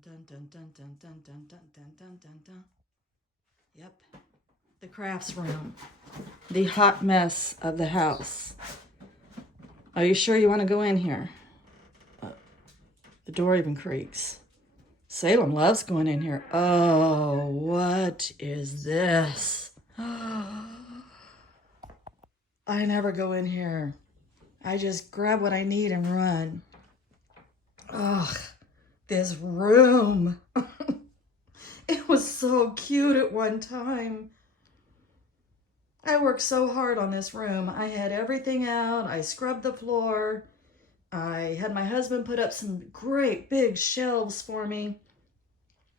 Dun, dun, dun, dun, dun, dun, dun, dun, dun, dun, dun, dun. Yep. The crafts room. The hot mess of the house. Are you sure you want to go in here? The door even creaks. Salem loves going in here. Oh, what is this? I never go in here. I just grab what I need and run. Ugh, this room. It was so cute at one time. I worked so hard on this room. I had everything out. I scrubbed the floor. I had my husband put up some great big shelves for me.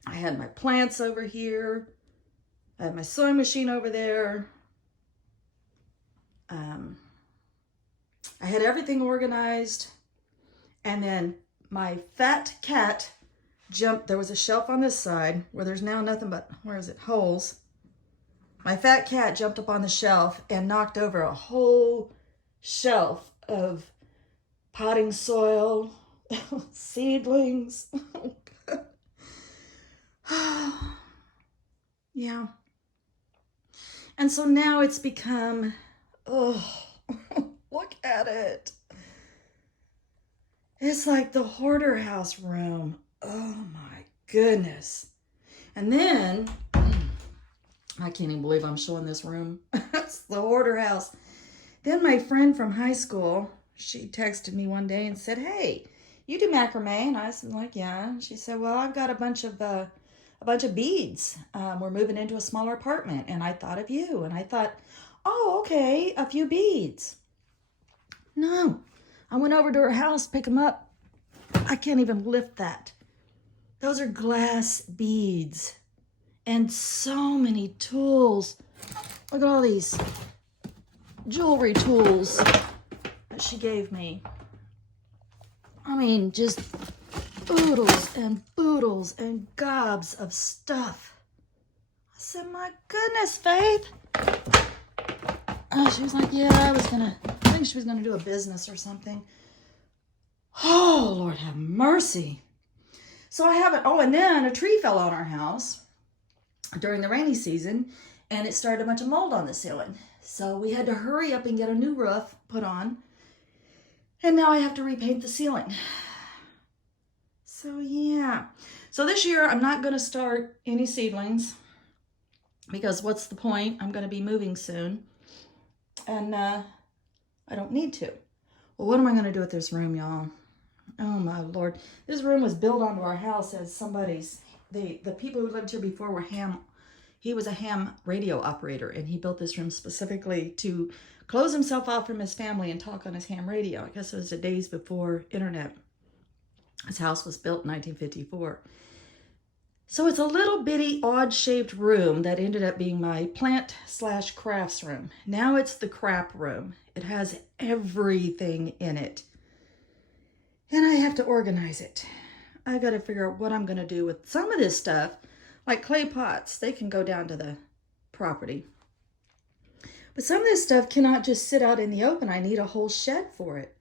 I had my plants over here. I had my sewing machine over there. I had everything organized. And then my fat cat jumped. There was a shelf on this side where there's now nothing but, where is it, holes. My fat cat jumped up on the shelf and knocked over a whole shelf of potting soil, seedlings. Yeah. And so now it's become, oh, look at it. It's like the hoarder house room. Oh my goodness. And then, I can't even believe I'm showing this room. It's the hoarder house. Then my friend from high school, she texted me one day and said, "Hey, you do macrame?" And I said, like, yeah. And she said, "Well, I've got a bunch of beads. We're moving into a smaller apartment, and I thought of you." And I thought, oh, okay, a few beads. No, I went over to her house, pick them up. I can't even lift that. Those are glass beads. And so many tools. Look at all these jewelry tools that she gave me. I mean, just oodles and gobs of stuff. I said, my goodness, Faith. She was like, yeah, I think she was gonna do a business or something. Oh, Lord have mercy. So I haven't, and then a tree fell on our house during the rainy season, and it started a bunch of mold on the ceiling. So we had to hurry up and get a new roof put on. And now I have to repaint the ceiling. So yeah. So this year I'm not going to start any seedlings because what's the point? I'm going to be moving soon. And I don't need to. Well, what am I going to do with this room, y'all? Oh my Lord. This room was built onto our house as somebody's, the people who lived here before were he was a ham radio operator, and he built this room specifically to close himself off from his family and talk on his ham radio. I guess it was the days before internet. His house was built in 1954. So it's a little bitty odd-shaped room that ended up being my plant/crafts room. Now it's the crap room. It has everything in it. And I have to organize it. I got to figure out what I'm going to do with some of this stuff. Like clay pots, they can go down to the property. But some of this stuff cannot just sit out in the open. I need a whole shed for it.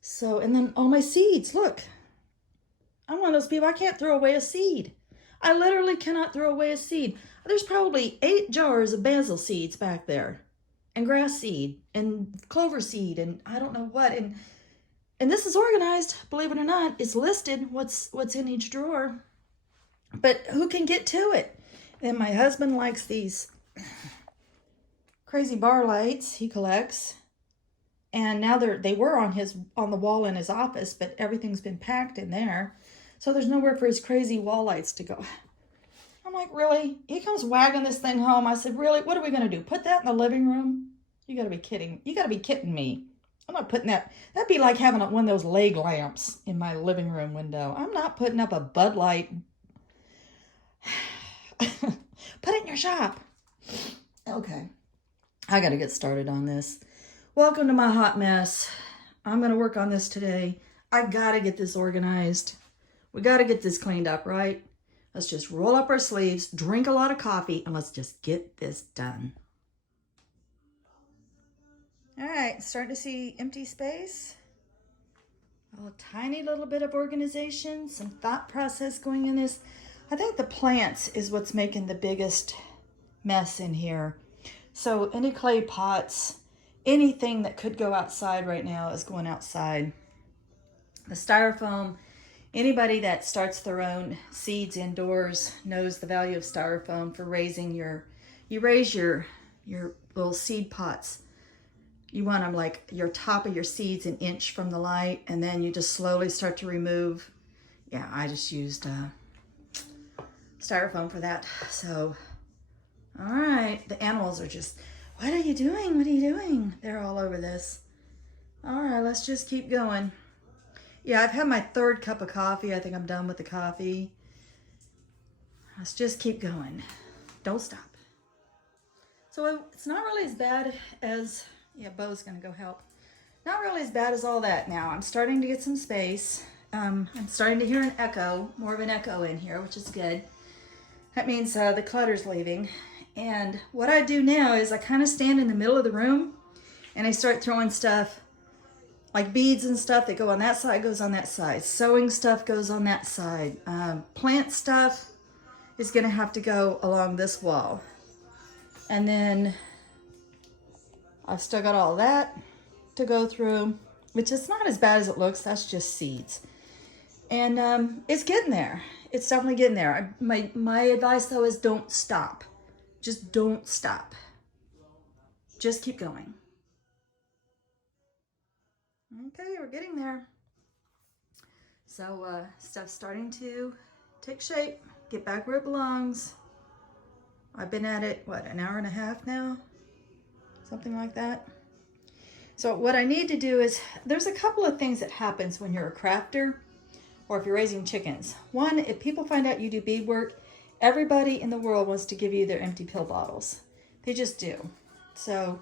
So, and then all my seeds, look. I'm one of those people, I can't throw away a seed. I literally cannot throw away a seed. There's probably 8 jars of basil seeds back there. And grass seed, and clover seed, and I don't know what. And this is organized, believe it or not. It's listed what's in each drawer. But who can get to it? And my husband likes these crazy bar lights he collects. And now they were on the wall in his office, but everything's been packed in there. So there's nowhere for his crazy wall lights to go. I'm like, really? He comes wagging this thing home. I said, really? What are we going to do? Put that in the living room? You got to be kidding. You got to be kidding me. I'm not putting that. That'd be like having one of those leg lamps in my living room window. I'm not putting up a Bud Light. Put it in your shop. Okay. I got to get started on this. Welcome to my hot mess. I'm going to work on this today. I got to get this organized. We got to get this cleaned up, right? Let's just roll up our sleeves, drink a lot of coffee, and let's just get this done. All right, starting to see empty space. a tiny little bit of organization, some thought process going in this. I think the plants is what's making the biggest mess in here. So any clay pots, anything that could go outside right now is going outside. The styrofoam, anybody that starts their own seeds indoors knows the value of styrofoam for raising you raise your little seed pots. You want them like your top of your seeds an inch from the light, and then you just slowly start to remove. Yeah, I just used styrofoam for that. So, all right, the animals are just, what are you doing? What are you doing? They're all over this. All right, let's just keep going. Yeah, I've had my 3rd cup of coffee. I think I'm done with the coffee. Let's just keep going. Don't stop. So it's not really as bad as, yeah, Bo's gonna go help. Not really as bad as all that now. I'm starting to get some space. I'm starting to hear an echo, more of an echo in here, which is good. That means the clutter's leaving. And what I do now is I kind of stand in the middle of the room and I start throwing stuff like beads and stuff that go on that side goes on that side. Sewing stuff goes on that side. Plant stuff is gonna have to go along this wall. And then I've still got all that to go through, which is not as bad as it looks. That's just seeds. And it's getting there. It's definitely getting there. My advice though is don't stop. Just don't stop. Just keep going. Okay, we're getting there. So stuff's starting to take shape, get back where it belongs. I've been at it, what, an hour and a half now? Something like that. So what I need to do is, there's a couple of things that happens when you're a crafter or if you're raising chickens. One, if people find out you do beadwork, everybody in the world wants to give you their empty pill bottles. They just do. So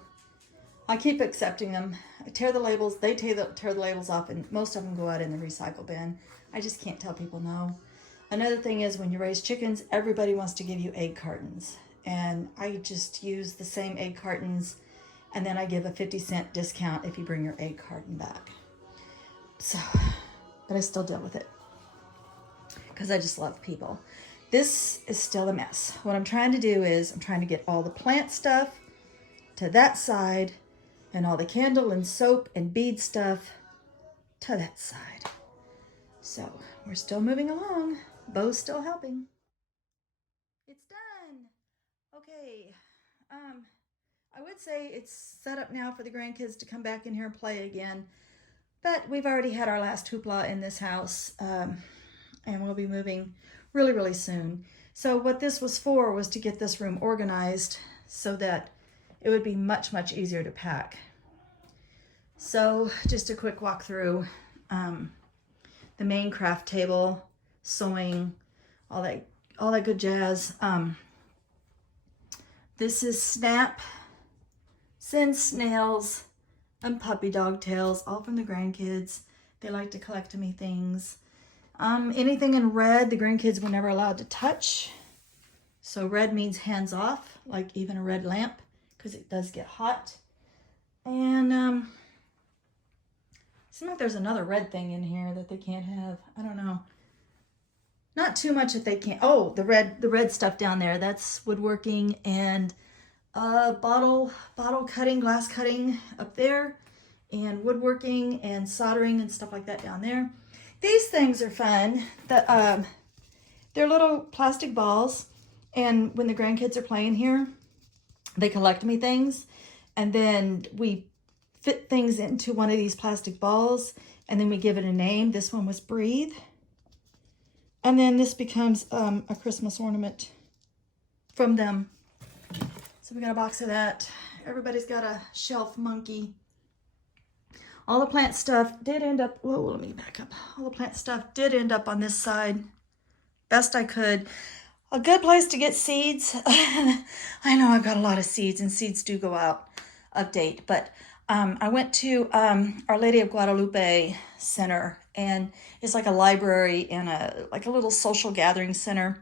I keep accepting them. I tear the labels, they tear the labels off, and most of them go out in the recycle bin. I just can't tell people no. Another thing is when you raise chickens, everybody wants to give you egg cartons. And I just use the same egg cartons, and then I give a 50-cent discount if you bring your egg carton back. So, but I still deal with it because I just love people. This is still a mess. What I'm trying to do is I'm trying to get all the plant stuff to that side and all the candle and soap and bead stuff to that side. So we're still moving along. Bo's still helping. It's done. Okay. I would say it's set up now for the grandkids to come back in here and play again, but we've already had our last hoopla in this house, and we'll be moving really, really soon. So what this was for was to get this room organized so that it would be much, much easier to pack. So just a quick walk through the main craft table, sewing, all that good jazz. This is Snap, Send Snails, and Puppy Dog Tails, all from the grandkids. They like to collect me things. Anything in red, the grandkids were never allowed to touch. So red means hands off, like even a red lamp, because it does get hot. And seems like there's another red thing in here that they can't have. I don't know. Not too much that they can't. Oh, the red stuff down there, that's woodworking and bottle cutting, glass cutting up there, and woodworking and soldering and stuff like that down there. These things are fun. They're little plastic balls, and when the grandkids are playing here, they collect me things, and then we fit things into one of these plastic balls, and then we give it a name. This one was Breathe. And then this becomes a Christmas ornament from them. So we got a box of that. Everybody's got a shelf monkey. All the plant stuff did end up, whoa, let me back up. All the plant stuff did end up on this side. Best I could. A good place to get seeds. I know I've got a lot of seeds, and seeds do go out of date, but I went to Our Lady of Guadalupe Center, and it's like a library and a little social gathering center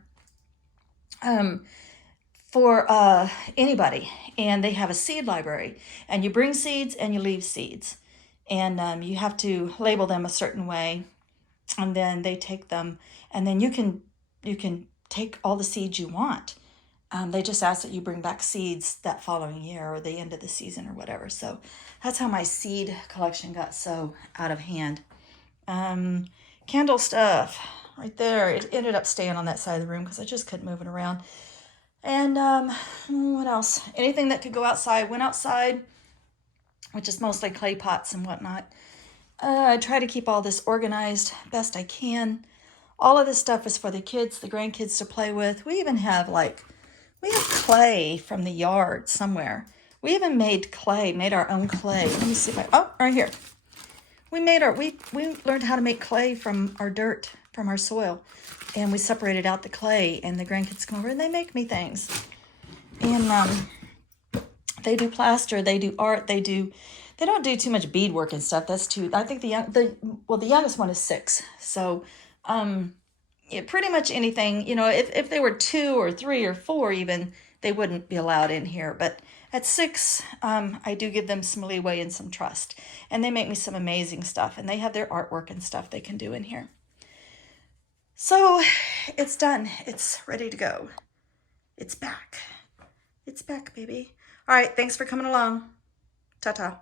for anybody. And they have a seed library, and you bring seeds and you leave seeds. and you have to label them a certain way, and then they take them, and then you can take all the seeds you want. They just ask that you bring back seeds that following year or the end of the season or whatever. So that's how my seed collection got so out of hand. Candle stuff right there. It ended up staying on that side of the room because I just couldn't move it around. And what else? Anything that could go outside went outside, which is mostly clay pots and whatnot. I try to keep all this organized best I can. All of this stuff is for the kids, the grandkids to play with. We even have we have clay from the yard somewhere. We even made our own clay. Let me see if right here. We learned how to make clay from our dirt, from our soil. And we separated out the clay, and the grandkids come over and they make me things. And they do plaster, they do art, they don't do too much beadwork and stuff. That's too, I think the youngest one is 6. So, pretty much anything, if they were 2 or 3 or 4 even, they wouldn't be allowed in here. But at 6, I do give them some leeway and some trust. And they make me some amazing stuff. And they have their artwork and stuff they can do in here. So it's done. It's ready to go. It's back. It's back, baby. All right. Thanks for coming along. Ta-ta.